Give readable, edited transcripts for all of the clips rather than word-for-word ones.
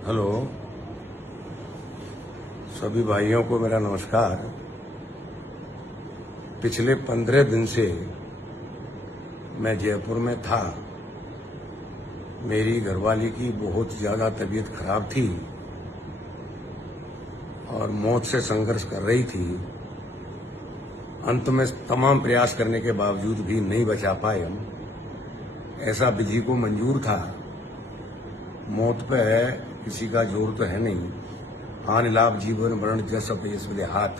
Hello, सभी भाइयों को मेरा नमस्कार। पिछले 15 दिन से मैं जयपुर में था। मेरी घरवाली की बहुत ज्यादा तबीयत खराब थी और मौत से संघर्ष कर रही थी। अंत में तमाम प्रयास करने के बावजूद भी नहीं बचा पाए हम। ऐसा विधि को मंजूर था। मौत पे किसी का जोर तो है नहीं। हानि लाभ जीवन वर्ण जस अपयस हाथ।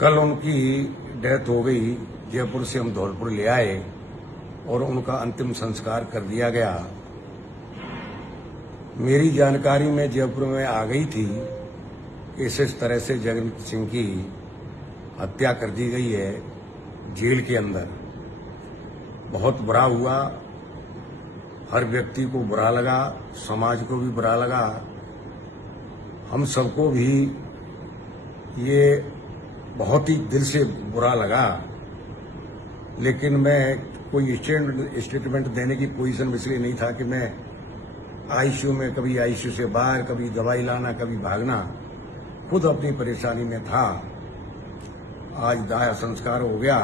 कल उनकी डेथ हो गई। जयपुर से हम धौलपुर ले आए और उनका अंतिम संस्कार कर दिया गया। मेरी जानकारी में जयपुर में आ गई थी कि इस तरह से जगन्नाथ सिंह की हत्या कर दी गई है जेल के अंदर। बहुत बुरा हुआ। हर व्यक्ति को बुरा लगा, समाज को भी बुरा लगा, हम सबको भी ये बहुत ही दिल से बुरा लगा। लेकिन मैं कोई स्टेटमेंट देने की पोजीशन में इसलिए नहीं था कि मैं आईसीयू में, कभी आईसीयू से बाहर, कभी दवाई लाना, कभी भागना, खुद अपनी परेशानी में था। आज दाह संस्कार हो गया।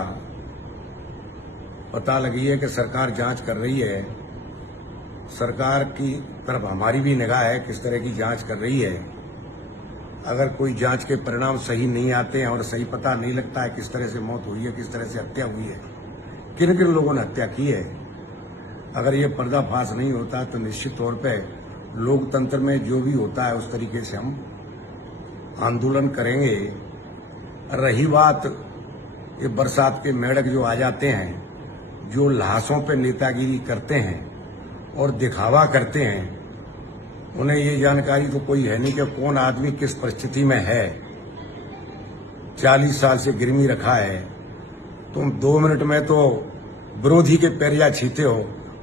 पता लगी है कि सरकार जांच कर रही है। सरकार की तरफ हमारी भी निगाह है किस तरह की जांच कर रही है। अगर कोई जांच के परिणाम सही नहीं आते हैं और सही पता नहीं लगता है किस तरह से मौत हुई है, किस तरह से हत्या हुई है, किन किन लोगों ने हत्या की है, अगर ये पर्दाफाश नहीं होता तो निश्चित तौर पे लोकतंत्र में जो भी होता है उस तरीके से हम आंदोलन करेंगे। रही बात ये बरसात के मेढक जो आ जाते हैं, जो लाशों पे नेतागिरी करते हैं और दिखावा करते हैं, उन्हें ये जानकारी तो कोई है नहीं कि कौन आदमी किस परिस्थिति में है। 40 साल से गिरमी रखा है। तुम 2 मिनट में तो विरोधी के पैर छीते हो,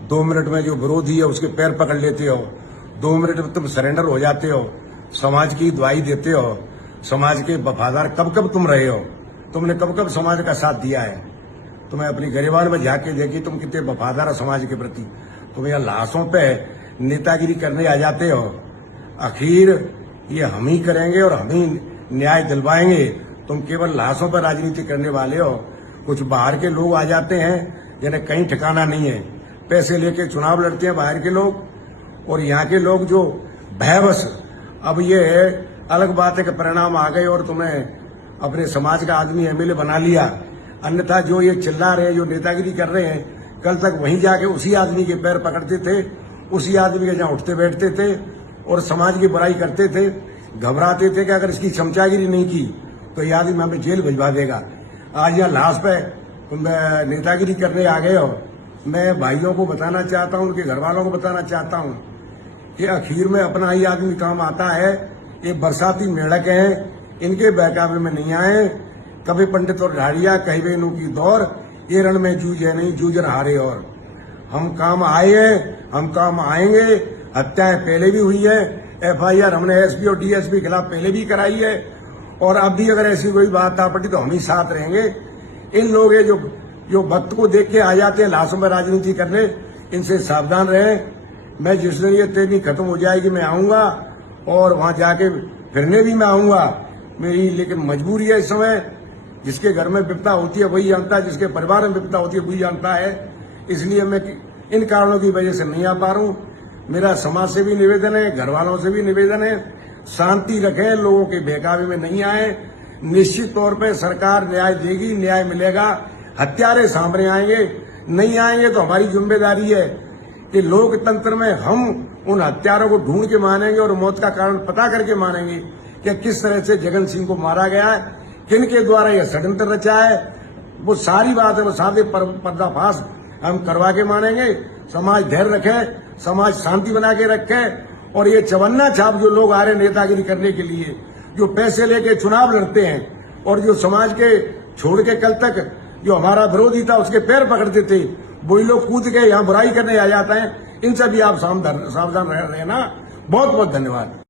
2 मिनट में जो विरोधी है उसके पैर पकड़ लेते हो, 2 मिनट में तुम सरेंडर हो जाते हो, समाज की दुआई देते हो। समाज के वफादार कब कब तुम रहे हो? तुमने कब कब समाज का साथ दिया है? तुम्हें अपनी गरिबान में जाके देखी तुम कितने वफादार हो समाज के प्रति। तुम यहाँ लाशों पे नेतागिरी करने आ जाते हो। आखिर ये हम ही करेंगे और हम ही न्याय दिलवाएंगे। तुम केवल लाशों पर राजनीति करने वाले हो। कुछ बाहर के लोग आ जाते हैं जिन्हें कहीं ठिकाना नहीं है। पैसे लेके चुनाव लड़ते हैं बाहर के लोग, और यहाँ के लोग जो भयवश। अब ये अलग बात है कि परिणाम आ गए और तुम्हें अपने समाज का आदमी एमएलए बना लिया। अन्यथा जो ये चिल्ला रहे हैं, जो नेतागिरी कर रहे हैं, कल तक वहीं जाके उसी आदमी के पैर पकड़ते थे, उसी आदमी के जहां उठते बैठते थे और समाज की बुराई करते थे। घबराते थे कि अगर इसकी चमचागिरी नहीं की तो यह आदमी हमें जेल भिजवा देगा। आज यहाँ लाश पे नेतागिरी करने आ गए हो। मैं भाइयों को बताना चाहता हूं, उनके घर वालों को बताना चाहता हूं कि आखिर में अपना ही आदमी काम आता है। ये बरसाती मेढक हैं, इनके बहकावे में नहीं आए। कभी पंडित और ढाड़िया, कहीं बेनू की दौर, ये रण में जूझे नहीं जूझन हारे। और हम काम आए हैं, हम काम आएंगे। हत्याएं पहले भी हुई है, एफआईआर हमने एसपी और डीएसपी के खिलाफ पहले भी कराई है, और अब भी अगर ऐसी कोई बात आ पड़ी तो हम ही साथ रहेंगे। इन लोग जो भक्त को देख के आ जाते हैं लाशों में राजनीति करने, इनसे सावधान रहें। मैं जिस दिन ये तेजी खत्म हो जाएगी मैं आऊंगा और वहां जाके फिरने भी मैं आऊंगा। मेरी लेकिन मजबूरी है इस समय। जिसके घर में विपदा होती है वही जानता है, जिसके परिवार में विपदा होती है वही जानता है। इसलिए मैं इन कारणों की वजह से नहीं आ पा रहा हूं। मेरा समाज से भी निवेदन है, घर वालों से भी निवेदन है, शांति रखें, लोगों के बहकावे में नहीं आए। निश्चित तौर पर सरकार न्याय देगी, न्याय मिलेगा। हत्यारे सामने आएंगे, नहीं आएंगे तो हमारी जिम्मेदारी है कि लोकतंत्र में हम उन हत्यारों को ढूंढ के मानेंगे और मौत का कारण पता करके मानेंगे कि किस तरह से जगन सिंह को मारा गया है, किन के द्वारा यह षड्यंत्र रचा है। वो सारी बात है, वो सारे पर्दाफाश हम करवा के मानेंगे। समाज धैर्य रखे, समाज शांति बना के रखे, और ये चवन्ना छाप जो लोग आ रहे नेतागिरी करने के लिए, जो पैसे लेके चुनाव लड़ते हैं और जो समाज के छोड़ के कल तक जो हमारा विरोधी था उसके पैर पकड़ते थे, वही लोग कूद के यहाँ बुराई करने आ जाते हैं। इनसे भी आप सावधान रहना। बहुत बहुत धन्यवाद।